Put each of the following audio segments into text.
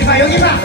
여기 보지 마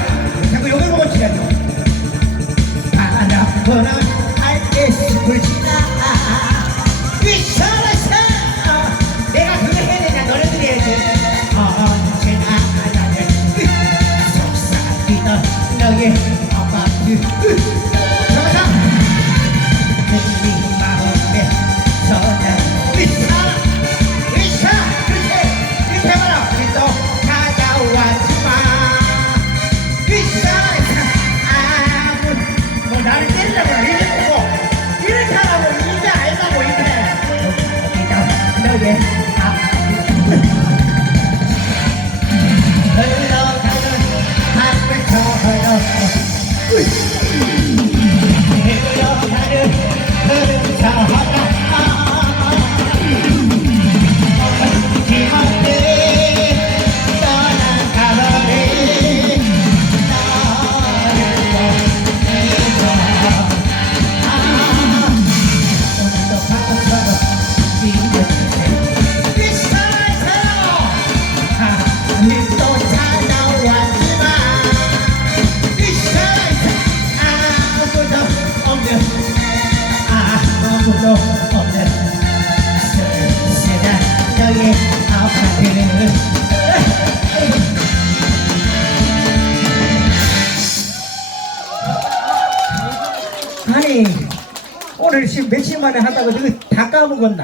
이거 다 까먹었나?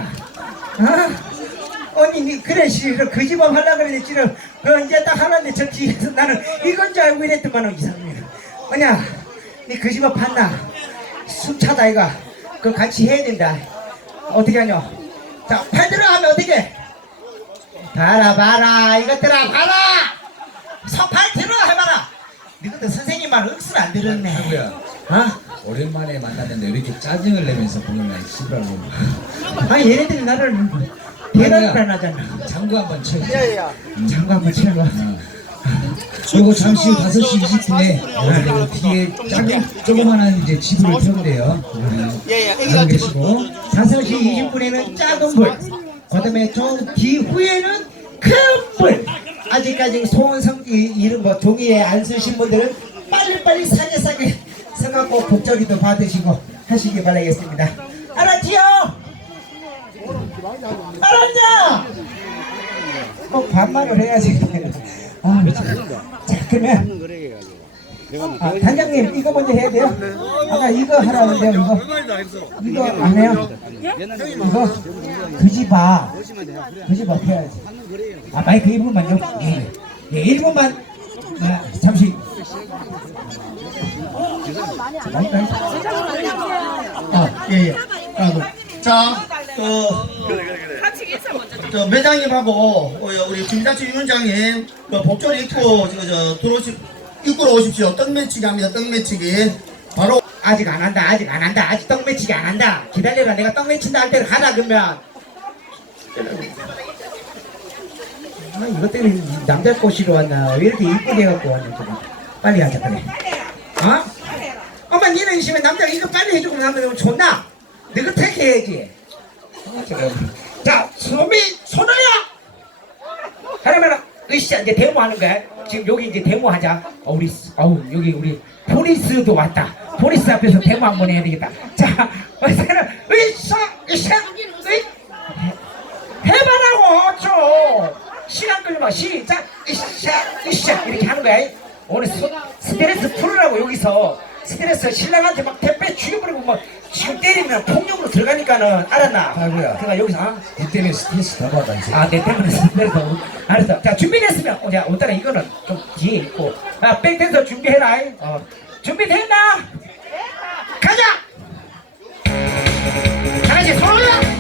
아? 언니 니 그래 씨그 거짓말 하려고 그랬는데 지금 그 이제 딱 하는데 저 뒤에서 나는 이건 줄 알고 이랬더만 이상해. 뭐냐 니 거짓말 봤나? 숨차다 이가 그거 같이 해야 된다. 어떻게 하냐? 자 팔들어 하면 어떻게? 봐라 봐라 이것들아 봐라! 서팔 들어 해봐라! 너희들 선생님 말 억수로 안 들었네. 누구야? 어? 오랜만에 만났는데 왜 이렇게 짜증을 내면서 보는 날 시부라고 아니 얘네들이 나를 대단을 안 하잖아. 장구 한번 쳐. 장구 한번 치러봐 그리고 잠시 후 5시 20분에 뒤에 작은 조그만한 이제 집을 태운대요. 네. 알고 계시고. 5시 20분에는 작은 불, 그 다음에 좀 뒤후에는 큰 불. 아직까지 소원성 이- 이런 뭐 종이에 안 쓰신 분들은 빨리빨리 사게 사게 써갖고 복저리도 받으시고 하시기 바라겠습니다. 알았지요? 알았냐? 꼭 반말을 해야지. 아, 자, 그러면 아, 단장님 이거 먼저 해야 돼요? 아까 이거 하라는데요 이거 이거 안 해요? 이거 그지바 그지바 해야지 아 마이크 1분만요? 예, 예 1분만 아, 잠시 아, 예, 예. 아, 그, 자, 먼저 저 매장님하고 어, 우리 김장치 위원장님 그 복조리 입고 저, 저 들어오시 입구로 오십시오. 떡 매치기 합니다. 떡 매치기. 바로 아직 안 한다. 아직 안 한다. 아직 떡 매치기 안 한다. 기다려라. 내가 떡 매친다 할 때를 가라 그러면. 아 이것 때문에 이 남자 꼬시러 왔나? 왜 이렇게 이쁘게 해갖고 왔냐? 빨리 하자 그래. 어? 엄마 니는 있으면 남자가 이거 빨리 해주고 나면 좋나? 너가 택해야지. 자, 소미 손호야. 하나만 으쌰 이제 데모하는 거야. 지금 여기 이제 데모하자. 어, 우리 어우 여기 우리 포리스도 왔다. 포리스 앞에서 데모 한 번 해야 되겠다. 자, 어서는 으쌰 으쌰 으 해봐라고 좀 시간 끌지 시작 으쌰 으쌰 이렇게 하는 거야. 오늘 스, 스트레스 풀으라고 여기서 스트레스 신랑한테 막 대패 죽여버리고 막 지금 때리면 폭력으로 들어가니까는 알았나? 아이고야. 그러니까 여기서 어? 이 때문에 스트레스 더 받아 이제. 아, 내 때문에 스트레스. 알았어. 자, 준비됐으면, 어, 자, 오늘따라 이거는 좀 뒤에 있고. 아, 백댄서 준비해라. 어, 준비됐나? 가자! 하나씩 손 올려!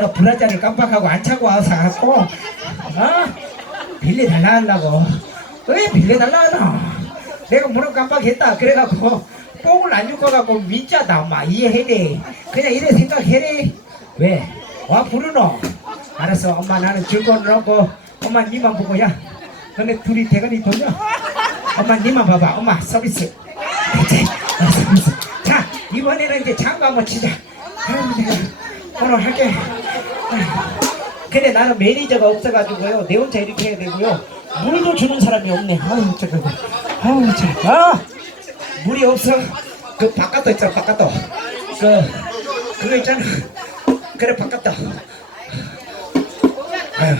내가 브라자를 깜빡하고 안 차고 와서 갖고 어? 빌려달라 하려고. 왜 빌려달라 하나 내가 문을 깜빡했다. 그래갖고 뽕을 안 줄거 갖고 민자다 엄마. 이해해 돼. 그냥 이래 생각해 왜? 와 부르노? 알았어. 엄마 나는 줄거는 없고 엄마 니만 보고 야 너네 둘이 대가리 돌려 엄마 니만 봐봐. 엄마 서비스. 그치? 어, 서비스. 자 이번에는 이제 장구 한번 치자. 아유 내가 오늘 할게 근데 나는 매니저가 없어가지고요. 내 혼자 이렇게 해야 되고요. 물도 주는 사람이 없네. 아유 잠깐 아유 참. 아! 물이 없어. 그 바깥도 있잖아 바깥도. 그 그거 있잖아. 그래 바깥도. 아유.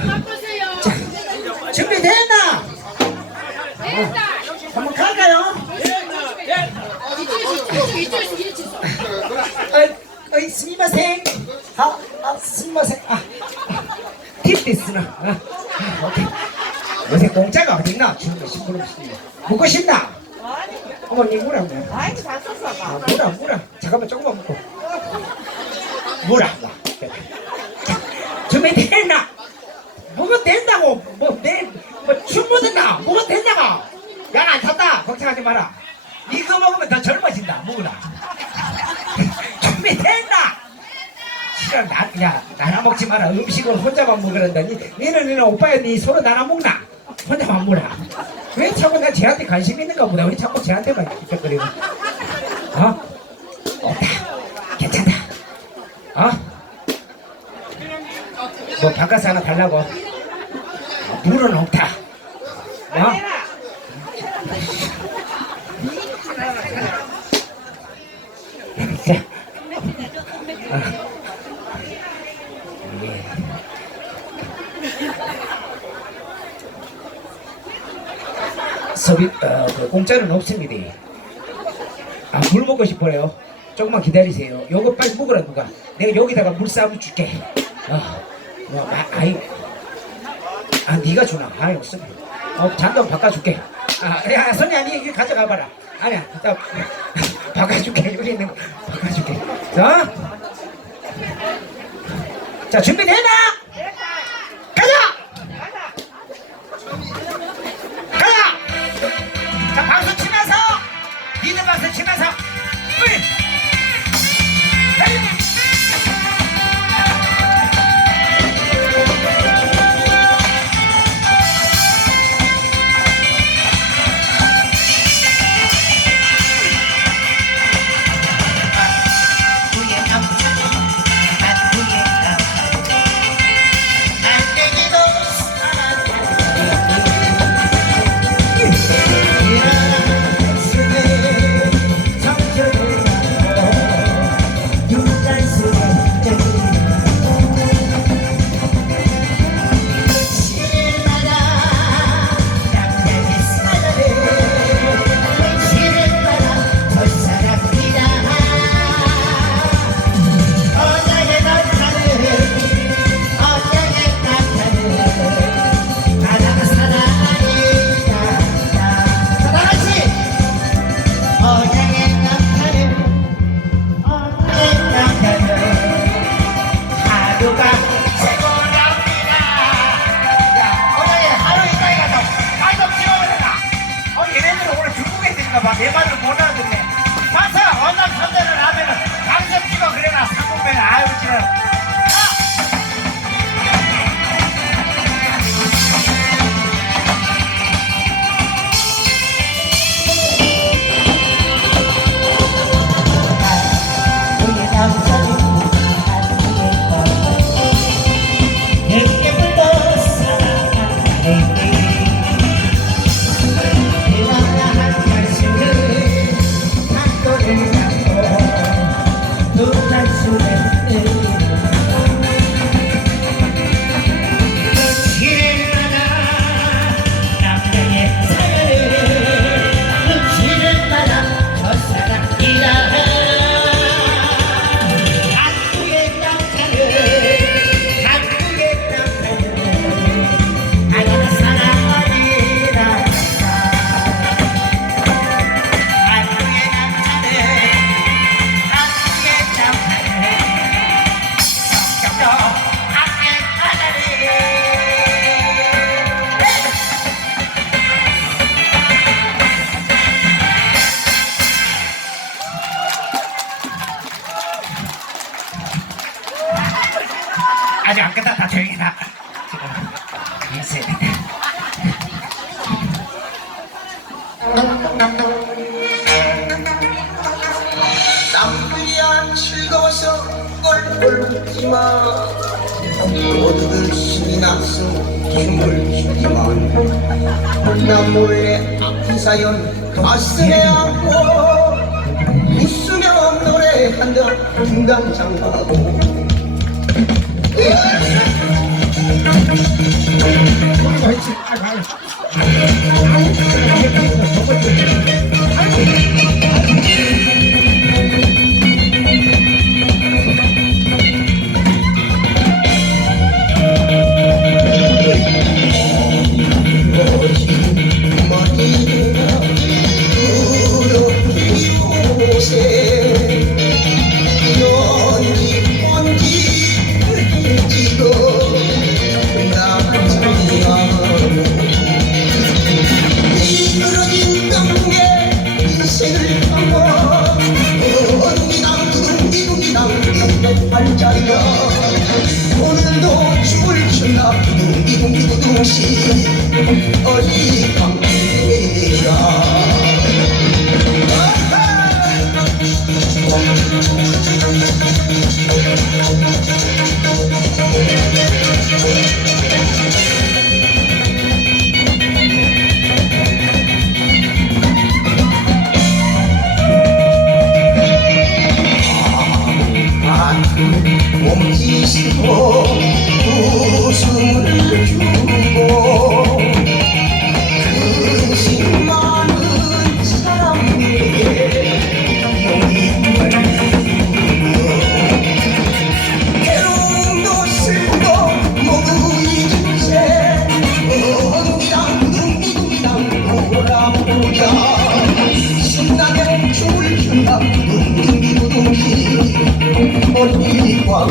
자 준비됐나? 어, 한번 갈까요? 어, 어, 스미마생. 아, 아, 스미마생. 아, 팁디스나. 아, 아, 오케이. 요새 공짜가 어딨나? 지금 신부름 시키네. 먹고 싶나? 어머니 물어 뭐. 아이고 잘 썼어 아, 물어 물어. 잠깐만 조금만 먹고. 물어. 와. 자, 준비됐나? 뭐가 된다고? 뭐, 내, 뭐, 춤 묻었나? 뭐가 된다고? 약안 탔다. 걱정하지 마라. 이거 먹으면 더 젊어진다. 먹으라. 준비됐나? 싫어, 나, 야, 나눠 먹지 마라. 음식을 혼자만 먹으란다. 니, 니는, 니는 오빠야, 니 서로 나눠 먹나? 혼자만 먹으라. 왜 자꾸 나 쟤한테 관심 있는가 보다. 우리 자꾸 쟤한테만 기적거리고. 어? 없다. 괜찮다. 어? 뭐 바깥에 하나 달라고. 물은 없다. 어? 서비 어, 그 공짜는 없습니다. 아, 물 먹고 싶어요. 조금만 기다리세요. 요거 빨리 먹으라 누가. 내가 여기다가 물 싸면 줄게. 어, 뭐, 아, 아이, 아, 네가 주나? 아이, 없어. 어, 잠깐 바꿔줄게. 아, 야, 선이 아니, 이거 가져가 봐라. 아니야, 자, 바꿔줄게. 여기 있는 거 바꿔줄게. 자, 자, 준비됐나? 아직 안 끝났다 조용히 해라. 지금 있어야 남들이 안 즐거워서 꼴꼴 웃지마. 모두들 신이 나서 춤을 추지마 나 몰래 아픈 사연 가슴에 안고 웃으며 노래한다. 중간장하고. 我回去打开。 보자 신나게 춤을 춘다. 둥둥둥둥둥 어린이와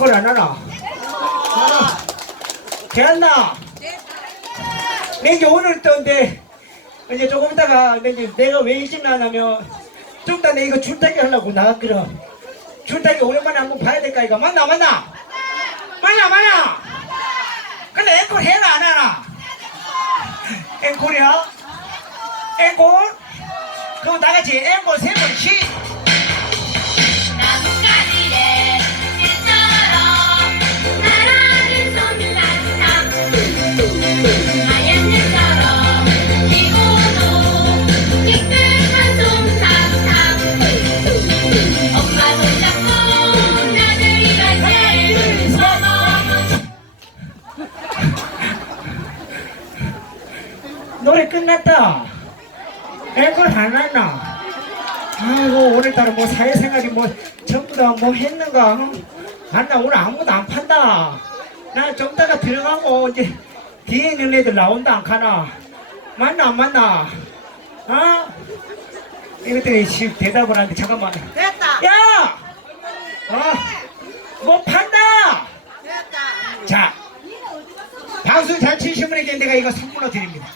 거라 나나 나나 됐나? 내 이제 오늘 떴는데 이제 조금 있다가 이제 내가 왜 이집 나냐면 좀 이따 내 이거 줄타기 하려고 나갔거든. 줄타기 오랜만에 한번 봐야 될까 이거? 맞나 맞나? 맞나 맞나? 근데 앵콜 해라 안 하나? 앵콜이야? 앵콜? 그럼 다같이 앵콜 세번 시. 오늘따라 뭐 사회생활이 뭐 전부 다 뭐 했는가? 응? 안나 오늘 아무도 안 판다. 나좀 이따가 들어가고 이제 뒤에 있는 애들 나온다 안 가나? 맞나 안 맞나? 어? 이것들이 지금 대답을 하는데 잠깐만. 됐다. 야! 어? 뭐 판다! 됐다. 자, 박수 잘 치신 분에게 내가 이거 선물로 드립니다.